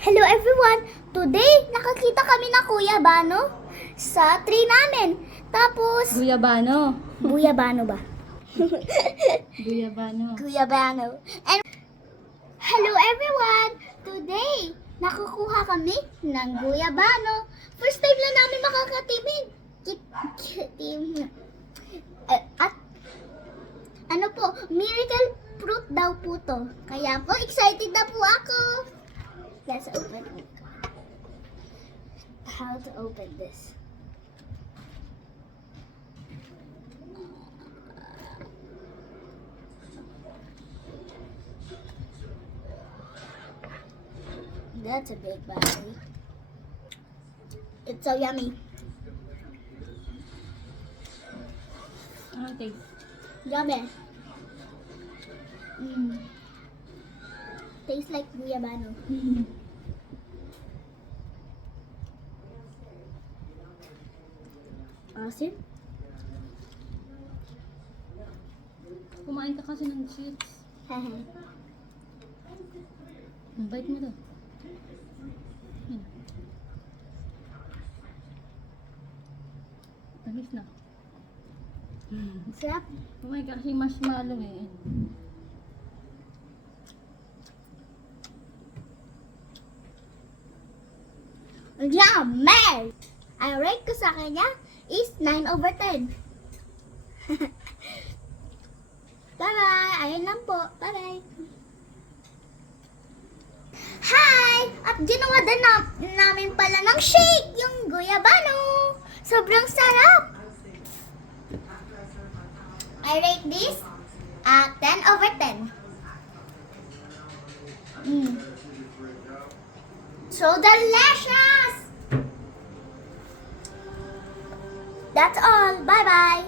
Hello everyone! Today, nakakita kami na Kuya Bano sa tree namin. Tapos, Guyabano. Buyabano ba? Guyabano. Kuya Bano. And, hello everyone! Today, nakukuha kami ng Guyabano. First time lang namin makakatimid. At, ano po, miracle fruit daw po to. Kaya po, excited na po ako. Let's open it. How to open this? That's a big battery. It's so yummy. Ano taste? Yummy. Tastes like guyabano. Awesome. Kumain ka kasi ng chips. Ang bait mo to. Yan. Tamis na. Sarap. Kumain ka kasi marshmallow eh. Yummy! Ang rate ko sa kanya is 9/10. Bye-bye! Ayun lang po. Bye-bye! Hi! At ginawa din namin pala ng shake, yung guyabano. Sobrang sarap! I rate this at 10/10. So delicious! That's all. Bye-bye.